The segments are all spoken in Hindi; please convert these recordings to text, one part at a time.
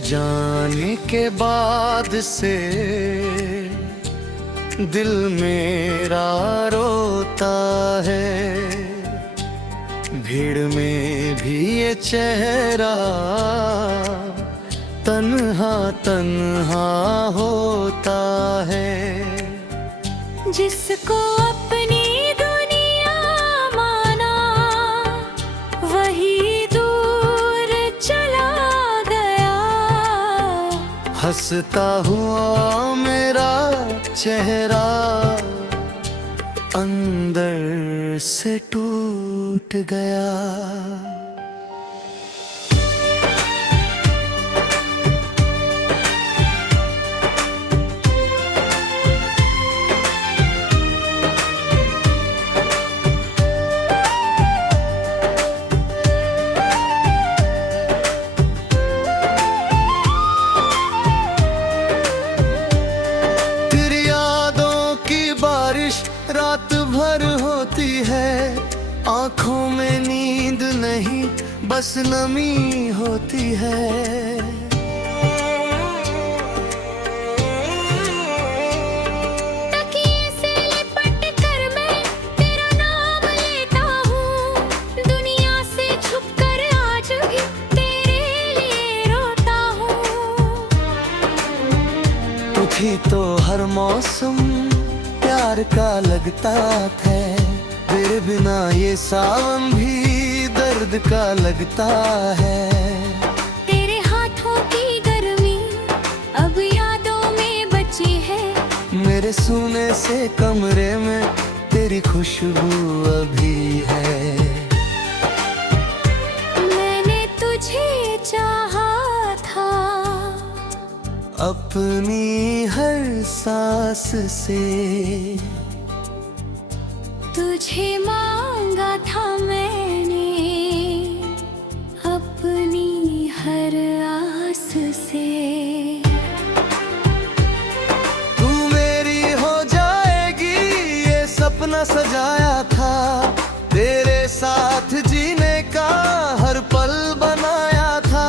जाने के बाद से दिल मेरा रोता है। भीड़ में भी ये चेहरा तन्हा तन्हा होता है। जिसको अपनी दुनिया माना वही दूर चला गया। हंसता हुआ मेरा चेहरा अंदर से टूट गया। रात भर होती है, आंखों में नींद नहीं बस नमी होती है। तकिए से लिपट कर मैं तेरा नाम लेता हूँ। दुनिया से छुप कर आज भी तेरे लिए रोता हूँ। तू थी तो हर मौसम प्यार का लगता था, तेरे बिना ये सावन भी दर्द का लगता है। तेरे हाथों की गर्मी अब यादों में बची है। मेरे सूने से कमरे में तेरी खुशबू अभी है। मैंने तुझे चाहा था अपनी हर सांस से, तुझे मांगा था मैंने अपनी हर आस से। तू मेरी हो जाएगी ये सपना सजाया था, तेरे साथ जीने का हर पल बनाया था।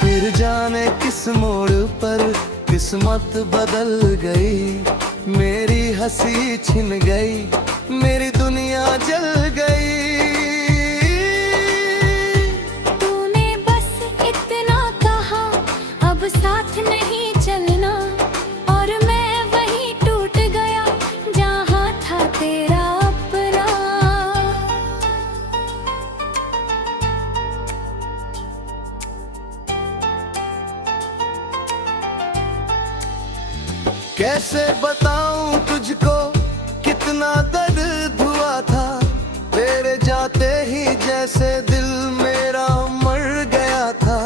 फिर जाने किस मोड़ पर किस्मत बदल गई, मेरी हंसी छिन गई, मेरी दुनिया जल गई। तूने बस इतना कहा अब साथ नहीं चलना, और मैं वहीं टूट गया जहाँ था तेरा अपना। कैसे बताऊं तुझको कितना दर्द हुआ था, तेरे जाते ही जैसे दिल मेरा मर गया था।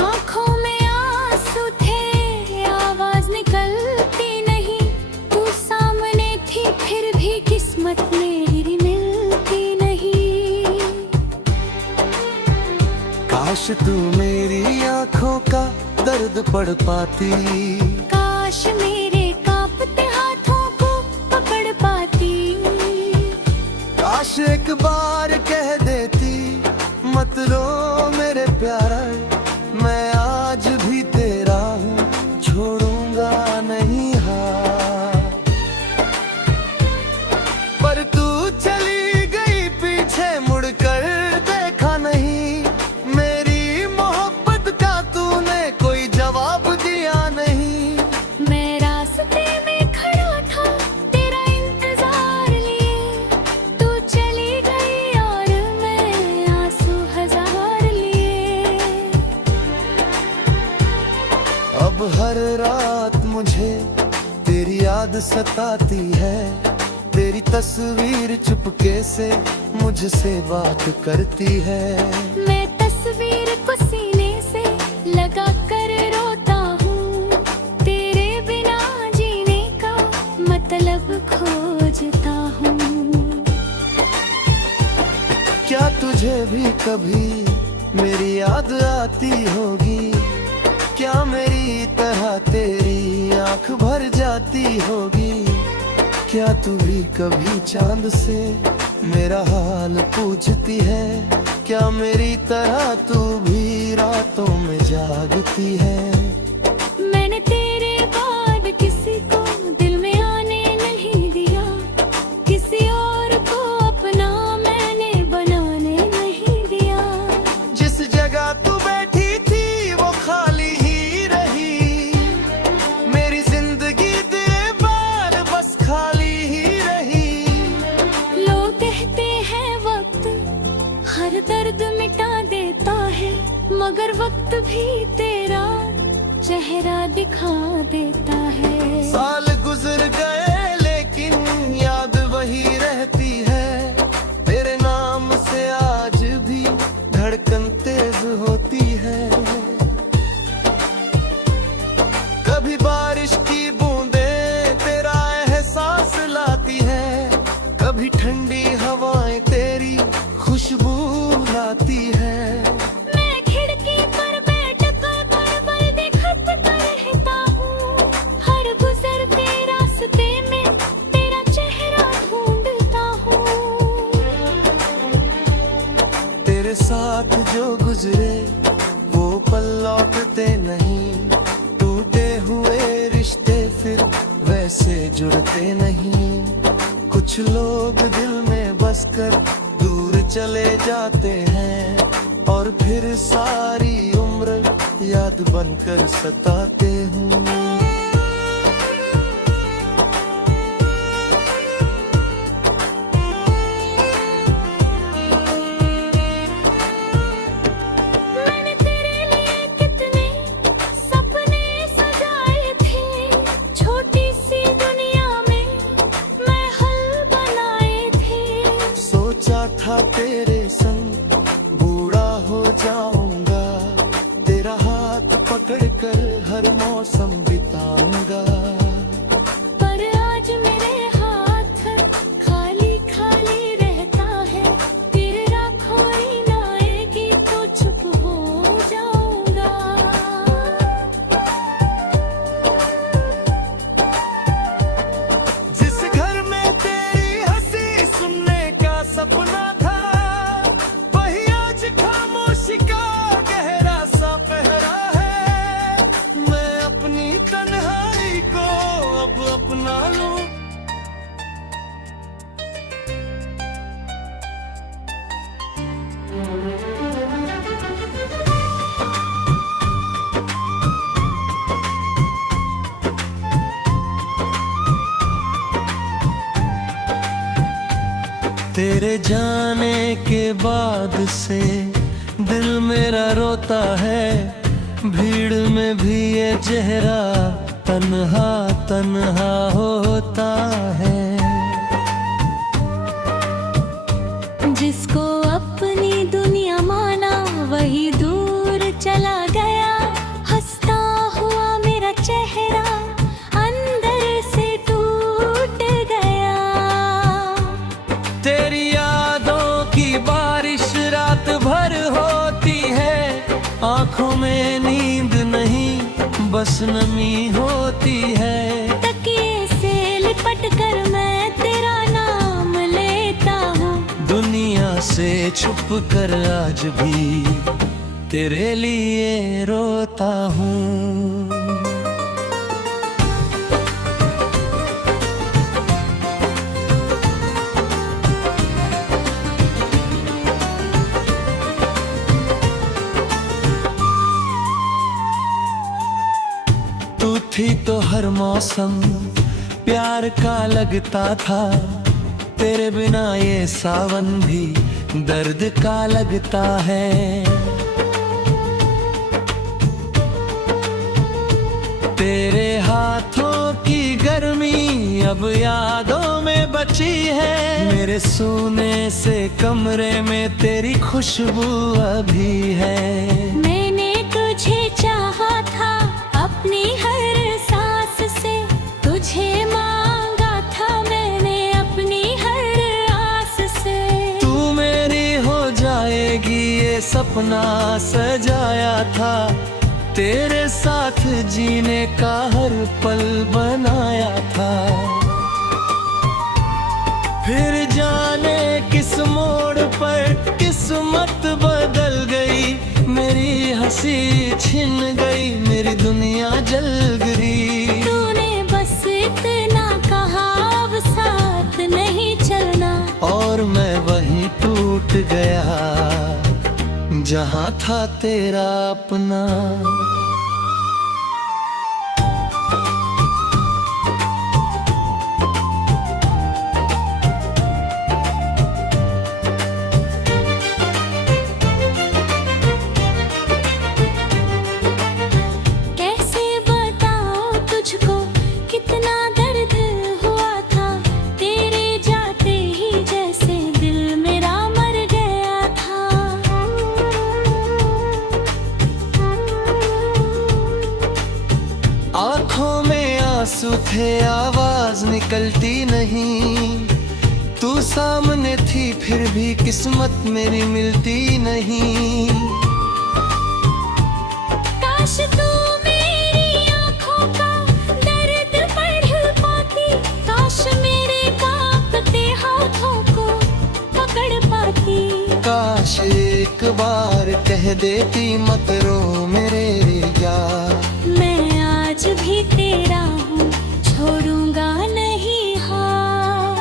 आँखों में आंसू थे आवाज निकलती नहीं, तू सामने थी फिर भी किस्मत मेरी मिलती नहीं। काश तू मेरी आंखों का दर्द पढ़ पाती, काश मेरे कांपते हाथों को पकड़ पाती। काश एक बार कह देती मत रो मेरे प्यारा, मैं आज भी तेरा हूँ छोड़ूंगा नहीं हाथ। पर तू चली गई पीछे मुड़कर देखा नहीं, मेरी मोहब्बत का तूने कोई जवाब दिया नहीं। मैं रास्ते में खड़ा था तेरा इंतजार लिए, तू चली गई और मैं आंसू हजार लिए। अब हर रात मुझे तेरी याद सताती है, तेरी तस्वीर चुपके से मुझसे बात करती है। मैं तस्वीर को सीने से लगा कर रोता हूँ, तेरे बिना जीने का मतलब खोजता हूँ। क्या तुझे भी कभी मेरी याद आती होगी, क्या मेरी तरह तेरी आंख भर जाती होगी। क्या तू भी कभी चांद से मेरा हाल पूछती है, क्या मेरी तरह तू भी रातों में जागती है? मैंने तेरे बाद किसी को दिल में आने नहीं दिया, किसी और को अपना मैंने बनाने नहीं दिया। जिस जगह तू बैठी थी वो खाली ही रही, मेरी जिंदगी तेरे बाद बस खाली ही रही। लोग कहते हैं वक्त हर दर्द मिटा देता है, मगर वक्त भी तेरा चेहरा दिखा देता है। साल गुजर गए लेकिन याद वही रहती है, तेरे नाम से आज भी धड़कन तेज होती है। कभी बारिश की बूंदें तेरा एहसास लाती है, कभी ठंडी हवाएं तेरी खुशबू लाती है। मैं खिड़की पर बैठ कर पल देखता रहता हूँ, हर गुजरते रास्ते में तेरा चेहरा ढूंढता हूँ। तेरे साथ जो गुजरे वो पल लौटते नहीं, टूटे हुए रिश्ते फिर वैसे जुड़ते नहीं। कुछ लोग दिल में बसकर दूर चले जाते हैं, और फिर सारी उम्र याद बनकर सताते हैं। मैंने तेरे लिए कितने सपने सजाए थे, छोटी सी दुनिया में मैं हल बनाए थे। सोचा था तेरे संग बूढ़ा हो जाऊंगा, तेरा हाथ पकड़कर हर मौसम बिताऊंगा। पर आज मेरे हाथ खाली खाली रहता है, तेरे राखों ना आएगी तो चुप हो जाऊंगा। जिस घर में तेरी हंसी सुनने का सपना था, वही आज खामोशी का गहरा सा पहरा है। मैं अपनी तन्हाई को अब अपना लूं। तेरे जाने के बाद से दिल मेरा रोता है, भीड़ में भी ये चेहरा तन्हा तन्हा होता है। जिसको अपनी दुनिया माना वही दूर चला गया, हंसता हुआ मेरा चेहरा अंदर से टूट गया। तेरी यादों की बारिश रात भर होती है, आंखों में नींद नहीं बस नमी होती है। तकिए से लिपट कर मैं तेरा नाम लेता हूँ, दुनिया से छुप कर आज भी तेरे लिए रोता हूँ। तू थी तो हर मौसम प्यार का लगता था, तेरे बिना ये सावन भी दर्द का लगता है। तेरे हाथों की गर्मी अब यादों में बची है, मेरे सोने से कमरे में तेरी खुशबू अभी है। मैंने तुझे चाहा था अपनी हर सांस से, तुझे मांगा था मैंने अपनी हर आस से। तू मेरी हो जाएगी ये सपना सजाया था, तेरे साथ जीने का हर पल बनाया था। फिर जाने किस मोड़ पर किस्मत जल गिरी। तूने बस इतना कहा अब साथ नहीं चलना, और मैं वहीं टूट गया जहाँ था तेरा अपना। कैसे बताऊं तुझको कितना दर्द हुआ था, तेरे जाते ही जैसे दिल मेरा मर गया था। आँखों में आंसू थे, आवाज निकलती नहीं। तू सामने थी फिर भी किस्मत मेरी मिलती नहीं। काश तू मेरी आँखों का दर्द पढ़ पाती, काश मेरे कांपते हाथों को पकड़ पाती। काश एक बार कह देती मत रो मेरे यार। मैं आज भी तेरा हूँ, छोड़ूंगा नहीं हाथ।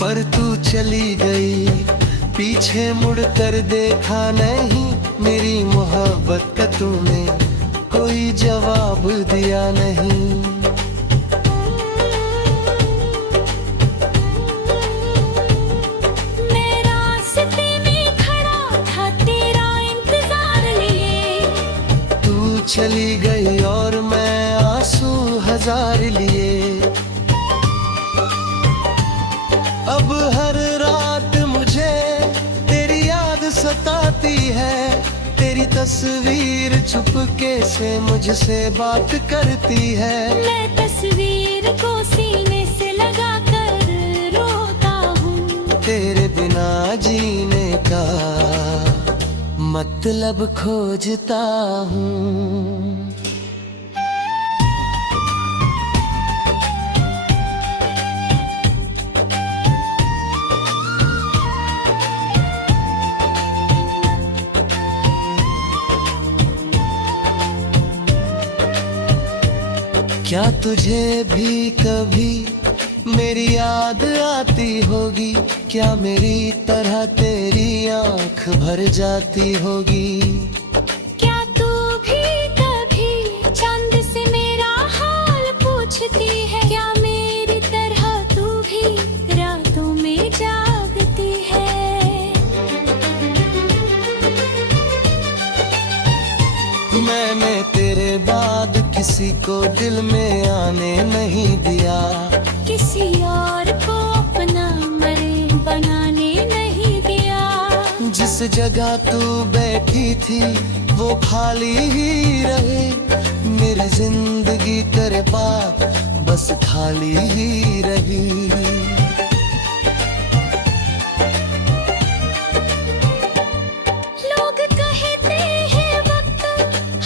पर तू चली गई, पीछे मुड़ कर देखा नहीं। मेरी मोहब्बत का तूने कोई जवाब दिया नहीं। मैं रास्ते में खड़ा था तेरा इंतजार लिए, तू चली गई और मैं आंसू हजार लिए। अब हर रात मुझे तेरी याद सताती है। तेरी तस्वीर चुपके से मुझसे बात करती है। मैं तस्वीर को सीने से लगा कर रोता हूँ। तेरे बिना जीने का मतलब खोजता हूँ। क्या तुझे भी कभी मेरी याद आती होगी? क्या मेरी तरह तेरी आंख भर जाती होगी? क्या तू भी कभी चांद से मेरा हाल पूछती है? क्या मेरी तरह तू भी रातों में जागती है? मैंने तेरे बाद किसी को दिल में आने नहीं दिया। किसी और को अपना मरे बनाने नहीं दिया। जिस जगह तू बैठी थी वो खाली ही रहे। मेरी जिंदगी तेरे पास बस खाली ही रही। लोग कहते हैं वक्त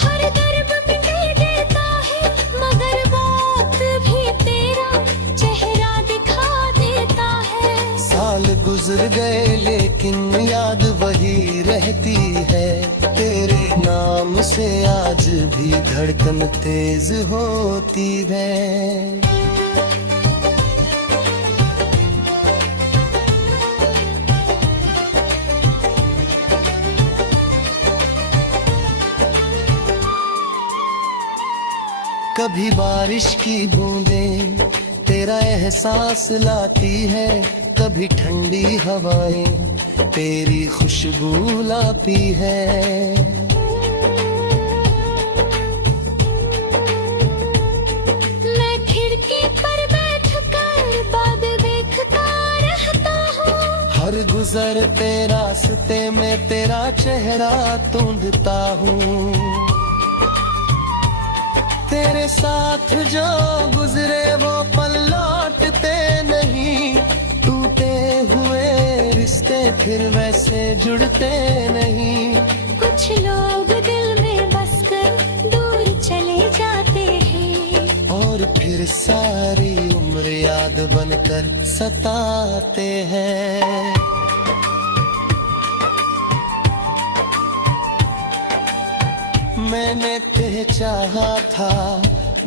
हर दर्द मिटा देता है, मगर वक्त भी तेरा चेहरा दिखा देता है। साल गुजर गए लेकिन याद वही रहती है। तेरे नाम से आज भी धड़कन तेज होती है। कभी बारिश की बूंदें तेरा एहसास लाती है। कभी ठंडी हवाएं तेरी खुशबू लाती है। मैं खिड़की पर बैठकर बादल देखता रहता हूँ। हर गुजरते रास्ते में तेरा चेहरा ढूंढता हूँ। तेरे साथ जो गुजरे वो पल लौटते नहीं। टूटे हुए रिश्ते फिर वैसे जुड़ते नहीं। कुछ लोग दिल में बसकर दूर चले जाते हैं, और फिर सारी उम्र याद बनकर सताते हैं। मैंने तुझे चाहा था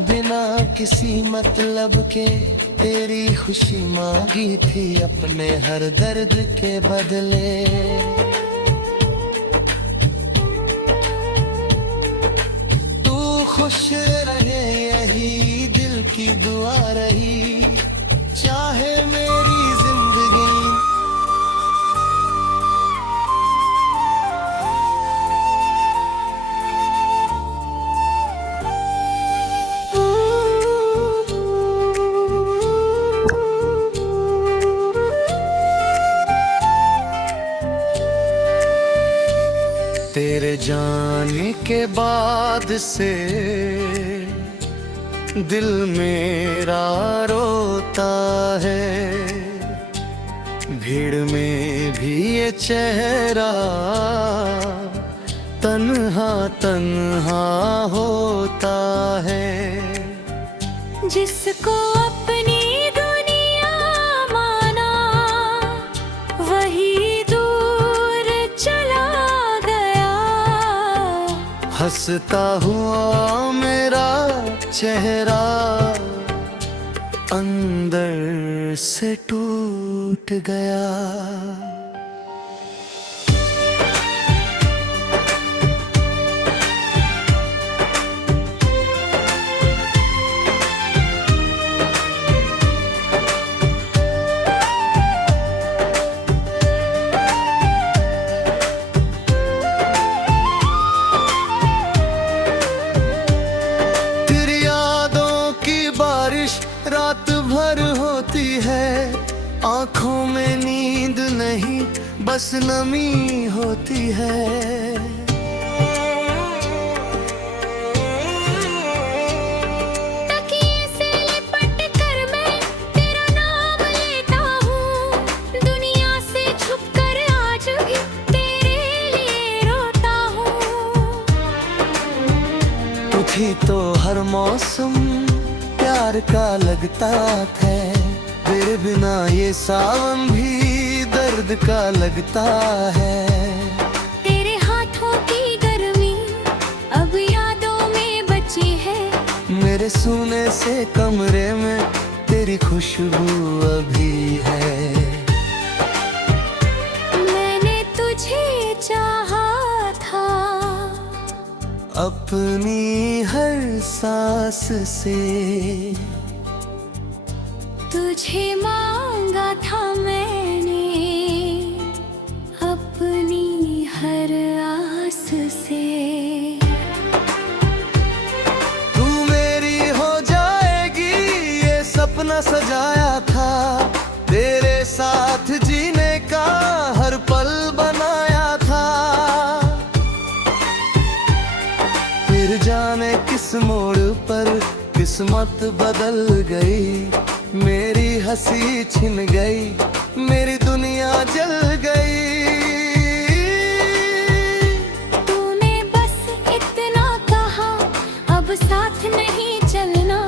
बिना किसी मतलब के, तेरी खुशी मांगी थी अपने हर दर्द के बदले। तू खुश रहे यही दिल की दुआ रही, चाहे मेरी जिंदगी तेरे जाने के बाद से दिल मेरा रोता है। भीड़ में भी ये चेहरा तन्हा तन्हा होता है। जिसको अपनी दुनिया माना वही दूर चला गया। हंसता हुआ मेरा चेहरा अंदर से टूट गया। रात भर होती है, आंखों में नींद नहीं बस नमी होती है। तकिए से लिपट कर मैं तेरा नाम लेता हूँ, दुनिया से छुप कर आज भी तेरे लिए रोता हूँ। तू थी तो हर मौसम प्यार का लगता था, तेरे बिना ये सावन भी दर्द का लगता है। तेरे हाथों की गर्मी अब यादों में बची है, मेरे सूने से कमरे में तेरी खुशबू अभी है। मैंने तुझे चाहा था अपनी हर सांस से, तुझे मांगा था मैंने अपनी हर आस से। तू मेरी हो जाएगी ये सपना सजाया था, तेरे साथ जीने का हर पल बनाया था। फिर जाने किस मोड़ पर किस्मत बदल गई, मेरी हंसी छिन गई, मेरी दुनिया जल गई। तूने बस इतना कहा अब साथ नहीं चलना,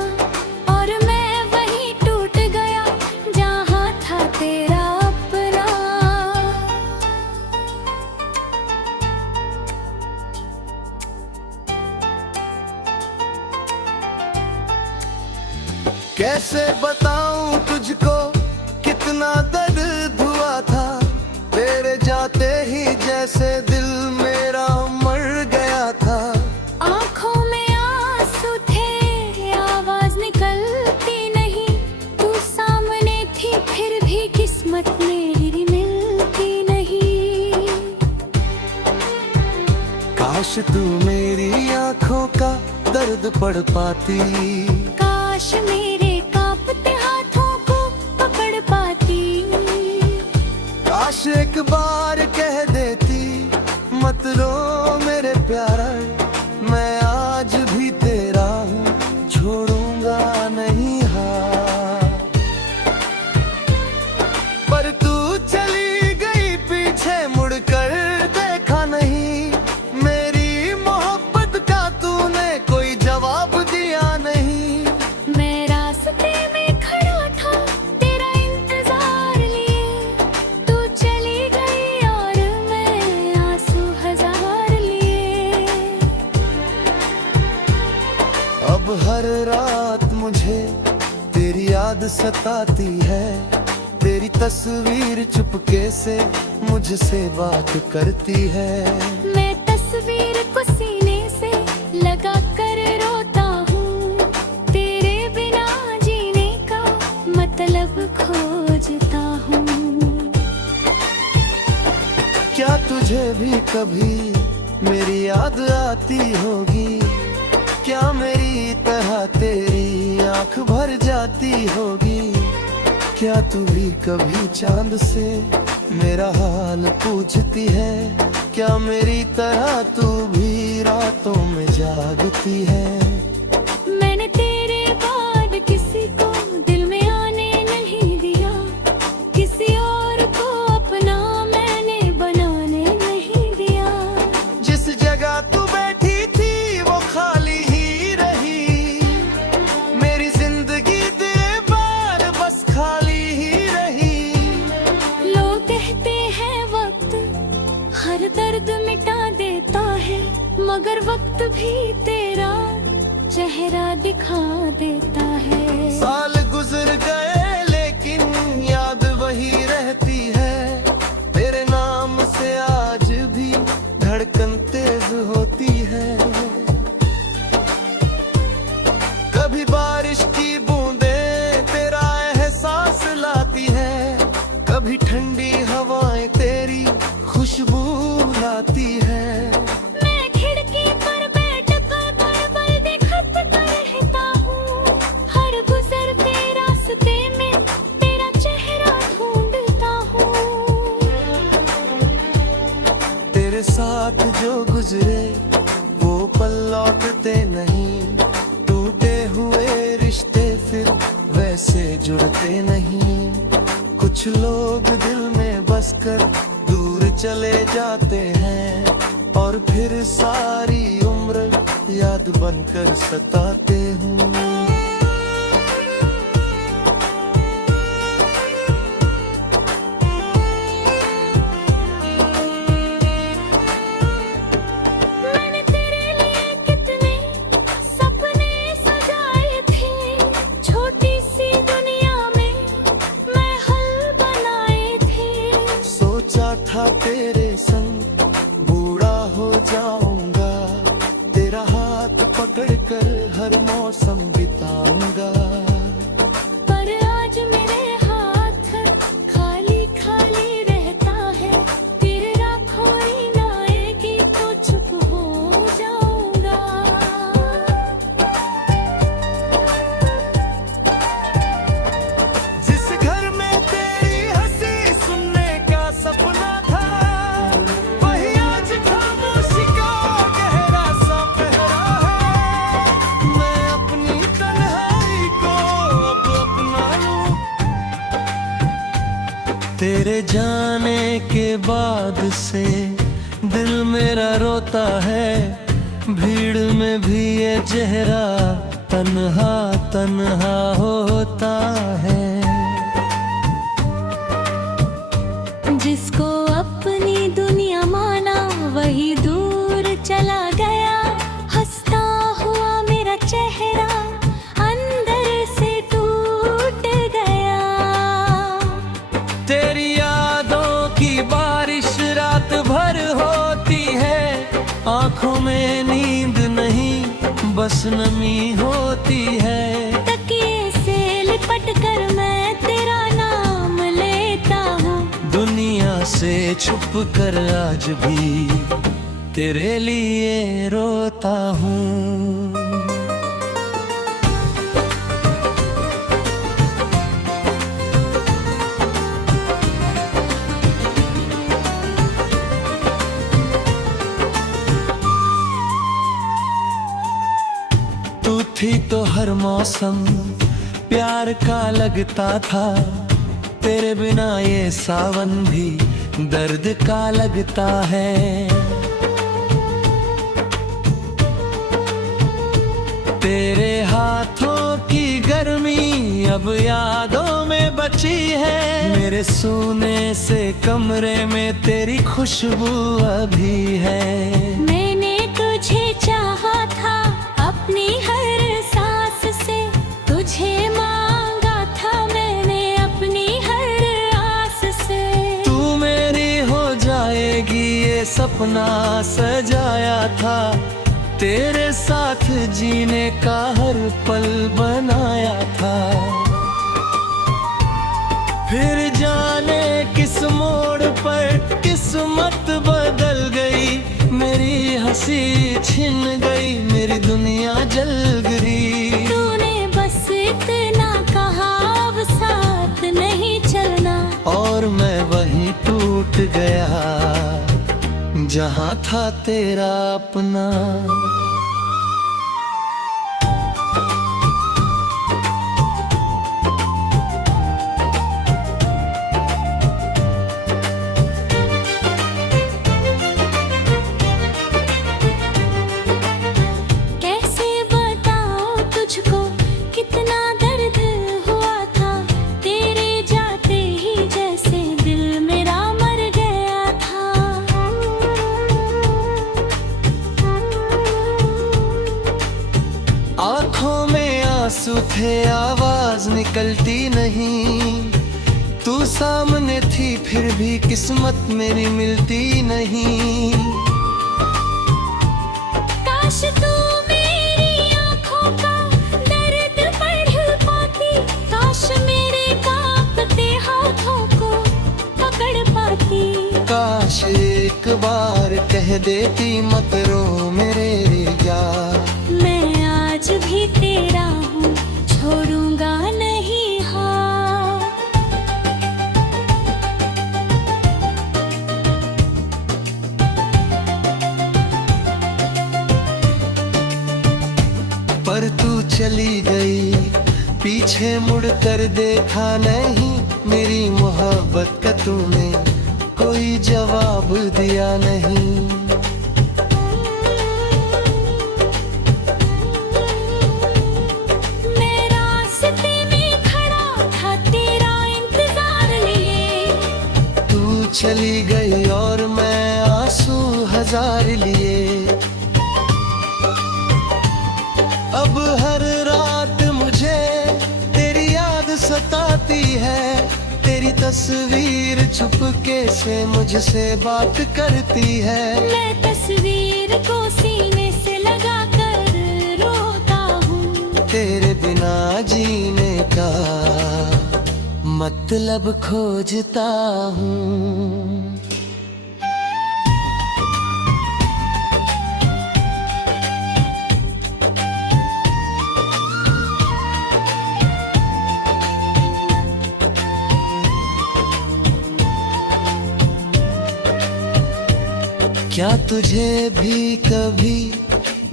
और मैं वहीं टूट गया जहाँ था तेरा अपना। कैसे बताऊं तुझको कितना दर्द हुआ था, तेरे जाते ही जैसे दिल मेरा मर गया था। आँखों में आंसू थे आवाज निकलती नहीं, तू सामने थी फिर भी किस्मत मेरी मिलती नहीं। काश तू मेरी आंखों का दर्द पढ़ पाती, काश मेरे कांपते हाथों को पकड़ पाती। काश एक बार कह देती मत रो मेरे प्यारा, मैं आज भी तेरा हूँ छोड़ूंगा नहीं हाथ। पर तू चली गई पीछे मुड़कर देखा नहीं, मेरी मोहब्बत का तूने कोई जवाब दिया नहीं। मैं याद सताती है, तेरी तस्वीर चुपके से मुझसे बात करती है। मैं तस्वीर को सीने से लगा कर रोता हूँ, तेरे बिना जीने का मतलब खोजता हूँ। क्या तुझे भी कभी मेरी याद आती होगी? क्या मेरी तरह तेरी आंख भर जाती होगी? क्या तू भी कभी चांद से मेरा हाल पूछती है? क्या मेरी तरह तू भी रातों में जागती है? मैंने तेरे बाद किसी को दिल में आने नहीं दिया, किसी और को अपना मैंने बनाने नहीं दिया। जिस जगह तू बैठी थी वो खाली ही रही, मेरी जिंदगी तेरे बाद बस खाली ही रही। लोग कहते हैं वक्त हर दर्द मिटा देता है, मगर वक्त भी तेरा चेहरा दिखा देता है। साल गुजर गए लेकिन याद वही रहती है, तेरे नाम से आज भी धड़कन तेज होती है। कभी बारिश की बूंदें तेरा एहसास लाती है, कभी ठंडी हवाएं तेरी खुशबू लाती है। मैं खिड़की पर बैठ कर पल-पल देखता रहता हूँ, हर गुजरते रास्ते में तेरा चेहरा ढूंढता हूँ। तेरे साथ जो गुजरे वो पल लौटते नहीं, टूटे हुए रिश्ते फिर वैसे जुड़ते नहीं। कुछ लोग दिल में बसकर दूर चले जाते हैं, और फिर सारी उम्र याद बनकर सताते हूँ। मैंने तेरे लिए कितने सपने सजाए थे, छोटी सी दुनिया में मैं हल बनाए थे। सोचा था तेरे संग बूढ़ा हो जाऊंगा, तेरा हाथ पकड़कर हर मौसम बिताऊंगा। पर आज मेरे हाथ खाली खाली रहता है, तेरे राखों ना आएगी तो चुप हो जाऊंगा। जिस घर में तेरी हंसी सुनने का सपना था, वही आज खामोशी का गहरा सा पहरा है। मैं अपनी तन्हाई को अब अपना लूं, तेरे जाने के बाद से दिल मेरा रोता है, भीड़ में भी ये चेहरा तन्हा तन्हा होता है। जिसको अपनी दुनिया माना वही दूर चला गया, हंसता हुआ मेरा चेहरा अंदर से टूट गया। तेरी यादों की बारिश रात भर होती है, आंखों में नींद नहीं बस नमी होती है। तकिए से लिपट कर मैं तेरा नाम लेता हूँ, दुनिया से छुप कर आज भी तेरे लिए रोता हूँ। तू थी तो हर मौसम प्यार का लगता था, तेरे बिना ये सावन भी दर्द का लगता है। तेरे हाथों की गर्मी अब यादों में बची है, मेरे सोने से कमरे में तेरी खुशबू अभी है। मैंने तुझे चाहा था अपनी हर सांस से, तुझे मांगा था सपना सजाया था, तेरे साथ जीने का हर पल बनाया था। फिर जाने किस मोड़ पर किस्मत बदल गई, मेरी हंसी छिन गई, मेरी दुनिया जल गिरी। तूने बस इतना कहा अब साथ नहीं चलना, और मैं वहीं टूट गया जहाँ था तेरा अपना। कैसे बताऊं तुझको कितना दर्द हुआ था, तेरे जाते ही जैसे दिल मेरा मर गया था। आँखों में आंसू थे, आवाज निकलती नहीं, तू सामने थी फिर भी किस्मत मेरी मिलती नहीं। काश तू मेरी आँखों का दर्द पढ़ पाती, काश मेरे कांपते हाथों को पकड़ पाती। काश एक बार कह देती मत रो मेरे यार, मैं आज भी तेरा हूँ, छोड़ूंगा नहीं हाथ। पर तू चली गई, पीछे मुड़ कर देखा नहीं, मेरी मोहब्बत का तूने कोई जवाब दिया नहीं। मैं रास्ते में खड़ा था तेरा इंतजार लिए, तू चली गई और मैं आंसू हजार लिए। अब हर रात मुझे तेरी याद सताती है, तेरी तस्वीर चुपके से मुझसे बात करती है। मैं तस्वीर को सीने से लगा कर रोता हूँ, तेरे बिना जीने का मतलब खोजता हूँ। क्या तुझे भी कभी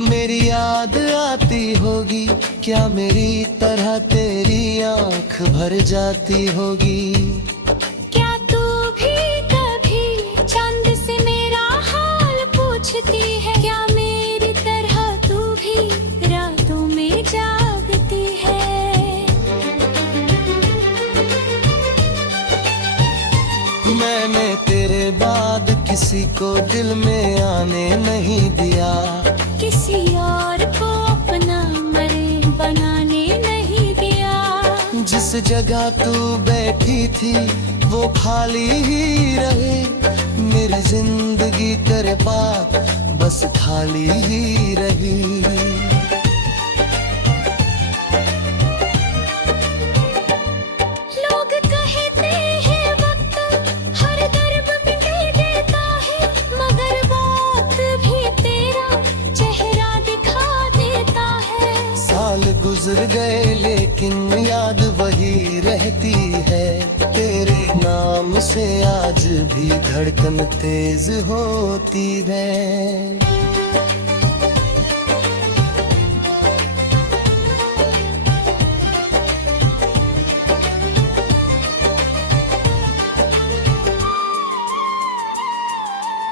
मेरी याद आती होगी, क्या मेरी तरह तेरी आँख भर जाती होगी। क्या तू भी कभी चांद से मेरा हाल पूछती है, क्या मेरी तरह तू भी रातों में जागती है। मैंने तेरे बाद किसी को दिल में आने नहीं दिया, किसी और को अपना मरे बनाने नहीं दिया। जिस जगह तू बैठी थी वो खाली ही रहे, मेरी जिंदगी तेरे पास बस खाली ही रही। लोग कहते हैं वक्त हर दर्द मिटा देता है, मगर वक्त भी तेरा चेहरा दिखा देता है। साल गुजर गए लेकिन याद वही रहती है, तेरे नाम से आज भी धड़कन तेज होती है।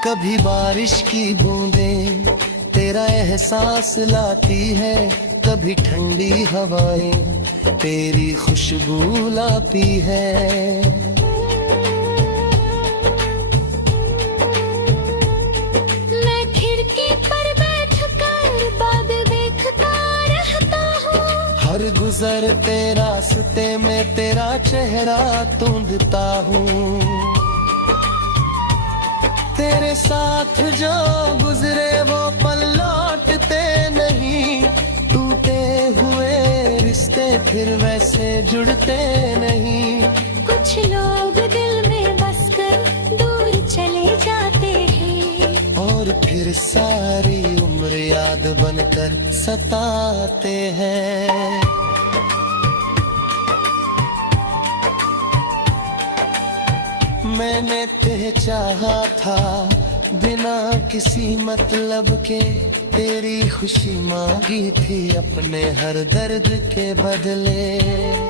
कभी बारिश की बूंदें तेरा एहसास लाती है, कभी ठंडी हवाएं तेरी खुशबू लाती है। मैं खिड़की पर बैठकर बाद देखता रहता हूँ, हर गुजरते रास्ते में तेरा चेहरा ढूंढता हूँ। तेरे साथ जो गुजरे वो पल लौटते नहीं, टूटे हुए रिश्ते फिर वैसे जुड़ते नहीं। कुछ लोग दिल में बसकर दूर चले जाते हैं, और फिर सारी उम्र याद बनकर सताते हैं। मैंने तुझे चाहा था बिना किसी मतलब के, तेरी खुशी मांगी थी अपने हर दर्द के बदले।